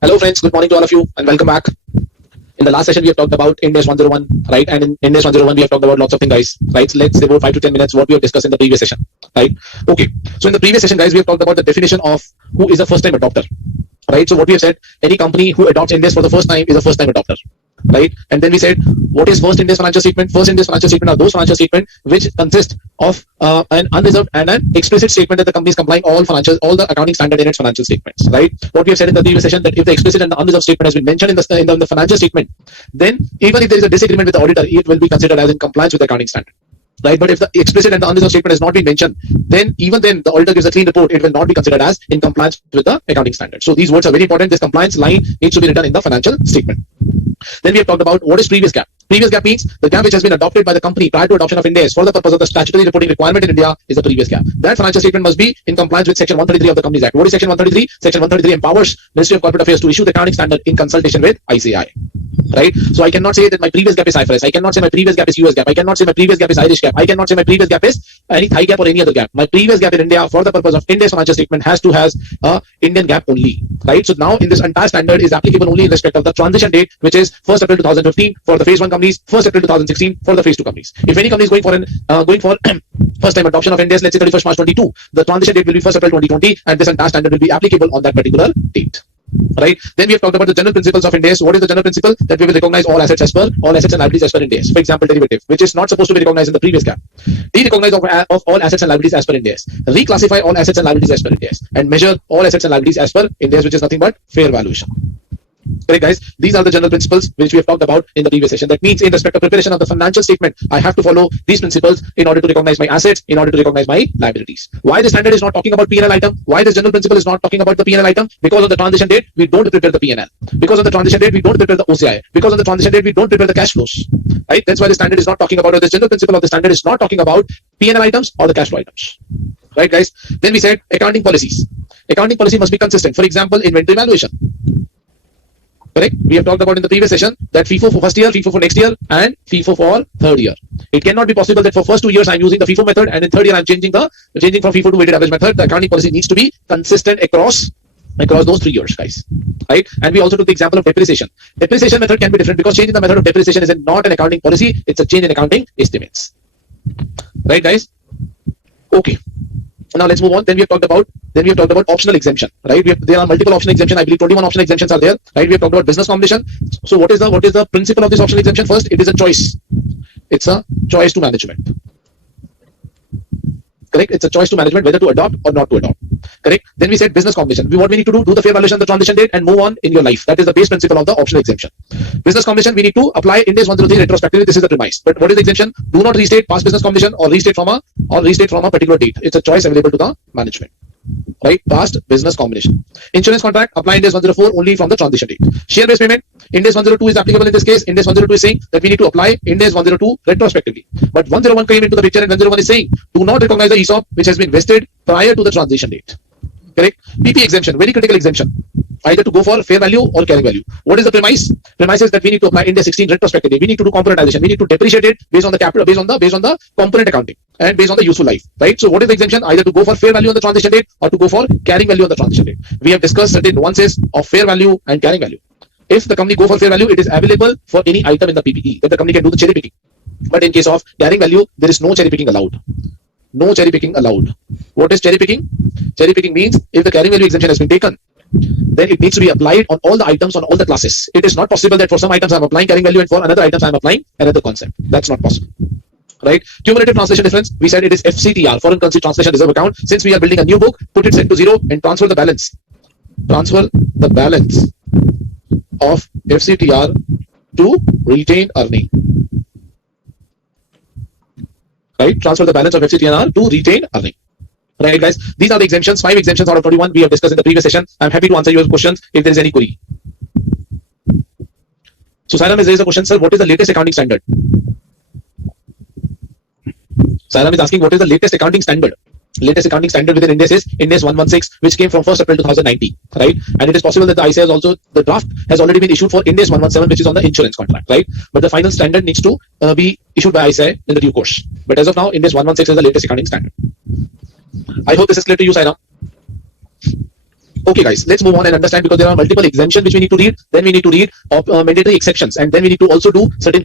Hello, friends. Good morning to all of you, and welcome back. In the last session, we have talked about Indas 101, right? And in Indas 101, we have talked about lots of things, guys. Right? So let's devote 5 to 10 minutes what we have discussed in the previous session, right? Okay. So in the previous session, guys, we have talked about the definition of who is a first-time adopter, right? So what we have said, any company who adopts Indas for the first time is a first-time adopter, right? And then we said, what is first Indas financial statement? First Indas financial statement are those financial statements which consist of an unreserved and an explicit statement that the company is complying all the accounting standard in its financial statements, right? What we have said in the previous session, that if the explicit and the unreserved statement has been mentioned in the financial statement, then even if there is a disagreement with the auditor, it will be considered as in compliance with the accounting standard. Right, but if the explicit and the unreserved statement has not been mentioned, then even then the auditor gives a clean report, it will not be considered as in compliance with the accounting standard. So these words are very important. This compliance line needs to be written in the financial statement. Then we have talked about what is previous gap. Previous gap means the gap which has been adopted by the company prior to adoption of Ind AS for the purpose of the statutory reporting requirement in India is the previous gap. That financial statement must be in compliance with Section 133 of the Companies Act. What is Section 133? Section 133 empowers Ministry of Corporate Affairs to issue the accounting standard in consultation with ICAI. Right? So I cannot say that my previous gap is IFRS. I cannot say my previous gap is US gap. I cannot say my previous gap is Irish gap. I cannot say my previous gap is any Thai gap or any other gap. My previous gap in India for the purpose of India's financial statement has to has a Indian gap only. Right? So now in this entire standard is applicable only in respect of the transition date, which is 1st April 2015 for the phase 1 companies, 1st April 2016 for the phase 2 companies. If any company is going for first time adoption of India's, let's say 31st March 22, the transition date will be 1st April 2020, and this entire standard will be applicable on that particular date. Right. Then we have talked about the general principles of Ind AS. What is the general principle? That we will recognize all assets and liabilities as per Ind AS. For example, derivative, which is not supposed to be recognized in the previous gap. De-recognize of all assets and liabilities as per Ind AS. Reclassify all assets and liabilities as per Ind AS, and measure all assets and liabilities as per Ind AS, which is nothing but fair valuation. Correct, guys. These are the general principles which we have talked about in the previous session. That means in respect of preparation of the financial statement, I have to follow these principles in order to recognize my assets, in order to recognize my liabilities. Why the standard is not talking about P&L item? Why this general principle is not talking about the P&L item? Because of the transition date, we don't prepare the P&L. Because of the transition date, we don't prepare the OCI. Because of the transition date, we don't prepare the cash flows. Right? That's why the standard is not talking about, or the general principle of the standard is not talking about P&L items or the cash flow items. Right, guys? Then we said accounting policies. Accounting policy must be consistent. For example, inventory valuation. Correct? We have talked about in the previous session that FIFO for first year, FIFO for next year, and FIFO for third year. It cannot be possible that for first 2 years I'm using the FIFO method, and in third year I'm changing from FIFO to weighted average method. The accounting policy needs to be consistent across those 3 years, guys. Right? And we also took the example of depreciation. Depreciation method can be different because changing the method of depreciation is not an accounting policy; it's a change in accounting estimates. Right, guys? Okay. Now let's move on. Then we have talked about optional exemption, right? There are multiple optional exemption. I believe 21 optional exemptions are there, right? We have talked about business combination. So what is the principle of this optional exemption? First, it is a choice. It's a choice to management. Correct? It's a choice to management whether to adopt or not to adopt. Correct? Then we said business combination. What we need to do the fair valuation of the transition date and move on in your life. That is the base principle of the optional exemption. Business combination, we need to apply Ind AS 103 retrospectively. This is the premise. But what is the exemption? Do not restate past business combination or restate from a particular date. It's a choice available to the management. Right? Past business combination. Insurance contract, apply Ind AS 104 only from the transition date. Share-based payment, Ind AS 102 is applicable in this case. Ind AS 102 is saying that we need to apply Ind AS 102 retrospectively. But 101 came into the picture, and 101 is saying do not recognize the ESOP which has been vested prior to the transition date. Correct? PP exemption, very critical exemption. Either to go for fair value or carrying value. What is the premise? Premise is that we need to apply Ind AS 16 retrospectively. We need to do componentization. We need to depreciate it based on the capital, based on the component accounting, and based on the useful life. Right? So what is the exemption? Either to go for fair value on the transition date or to go for carrying value on the transition date. We have discussed certain nuances of fair value and carrying value. If the company go for fair value, it is available for any item in the PPE. Then the company can do the cherry picking. But in case of carrying value, there is no cherry picking allowed. No cherry picking allowed. What is cherry picking? Cherry picking means if the carrying value exemption has been taken, then it needs to be applied on all the items, on all the classes. It is not possible that for some items I'm applying carrying value and for another items I'm applying another concept. That's not possible. Right? Cumulative translation difference, we said it is FCTR, foreign currency translation reserve account. Since we are building a new book, put it set to 0 and transfer the balance. Transfer the balance of FCTR to retained earning. Right? Transfer the balance of FCTR to retained earning. Right, guys? These are the exemptions. 5 exemptions out of 21 we have discussed in the previous session. I'm happy to answer your questions if there is any query. So Sairam has raised a question, sir, what is the latest accounting standard? Sairam is asking what is the latest accounting standard? Latest accounting standard within Ind AS is Ind AS 116, which came from 1st April 2019. Right? And it is possible that the ICAI has also, the draft has already been issued for Ind AS 117, which is on the insurance contract. Right? But the final standard needs to be issued by ICAI in the due course. But as of now, Ind AS 116 is the latest accounting standard. I hope this is clear to you, Sairam. Okay, guys, let's move on and understand, because there are multiple exemptions which we need to read. Then we need to read mandatory exceptions, and then we need to also do certain